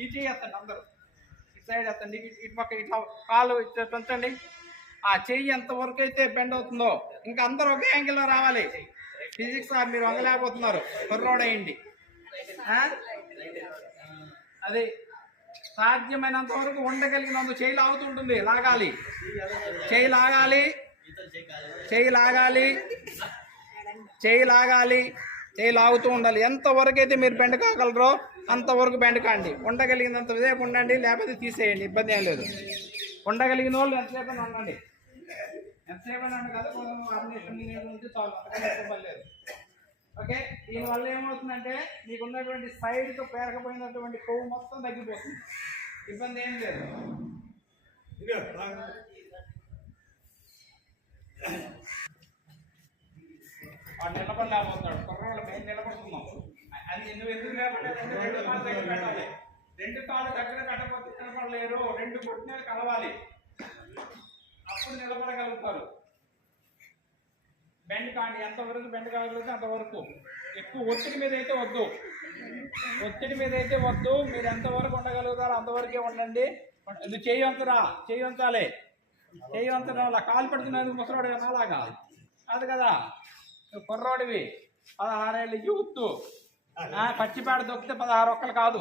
ఈ చేయండి అందరూ ఇటు సైడ్ వేస్తండి, ఇటు పక్క ఇట్లా కాలు ఇట్లా పెంచండి. ఆ చెయ్యి ఎంతవరకు అయితే బెండ్ అవుతుందో ఇంకా అందరూ ఒకే యాంగిల్లో రావాలి. ఫిజిక్స్ మీరు వంగలేకపోతున్నారు, కుర్రోడేయండి. అది సాధ్యమైనంత వరకు ఉండగలిగినంత చేయి లాగుతుంటుంది, లాగాలి, చేయి లాగాలి, చేయి లాగాలి, చేయి లాగాలి, చేయి లాగుతూ ఉండాలి. ఎంతవరకు అయితే మీరు బెండ్ కాగలరో అంతవరకు బెండ్ కాండి. ఉండగలిగినంత సేపు ఉండండి, లేకపోతే తీసేయండి, ఇబ్బంది ఏం లేదు. ఉండగలిగిన వాళ్ళు ఎంతసేపు ఉండండి, ఎంతసేపు ఉండండి కదా, ఉంటే చాలు, లేదు. ఓకే, దీనివల్ల ఏమవుతుందంటే మీకు ఉన్నటువంటి సైడ్కు పేరకపోయినటువంటి కొవ్వు మొత్తం తగ్గిపోతుంది, ఇబ్బంది ఏం లేదు. వాడు నిలబడలేకపోతాడు, కుర్రోళ్ళు మేము నిలబడుతున్నాం. అది నువ్వు ఎందుకు నిలబడలేదంటే రెండు కాళ్ళు దగ్గర పెట్టాలి. రెండు కాళ్ళు దగ్గర పెట్టకపోతే నిలబడలేరు, రెండు కొట్టినలు కలవాలి, అప్పుడు నిలబడగలుగుతారు. బెండ్ కాండి, ఎంతవరకు బెండ్ కాగలుగుతుంది అంతవరకు. ఎక్కువ ఒత్తిడి మీద అయితే వద్దు, ఒత్తిడి మీద అయితే వద్దు. మీరు ఎంతవరకు ఉండగలుగుతారో అంతవరకే ఉండండి. ఇది చేయవంతురా, చేయవంచాలి, చేయవంతురా. అలా కాలు పెడుతున్నది ముసలోడు అలాగా కాదు కదా, నువ్వు కుర్రోడివి, 16 ఏళ్ళు యూత్. పచ్చిపేడ దొక్కితే 16 ఒక్కలు కాదు.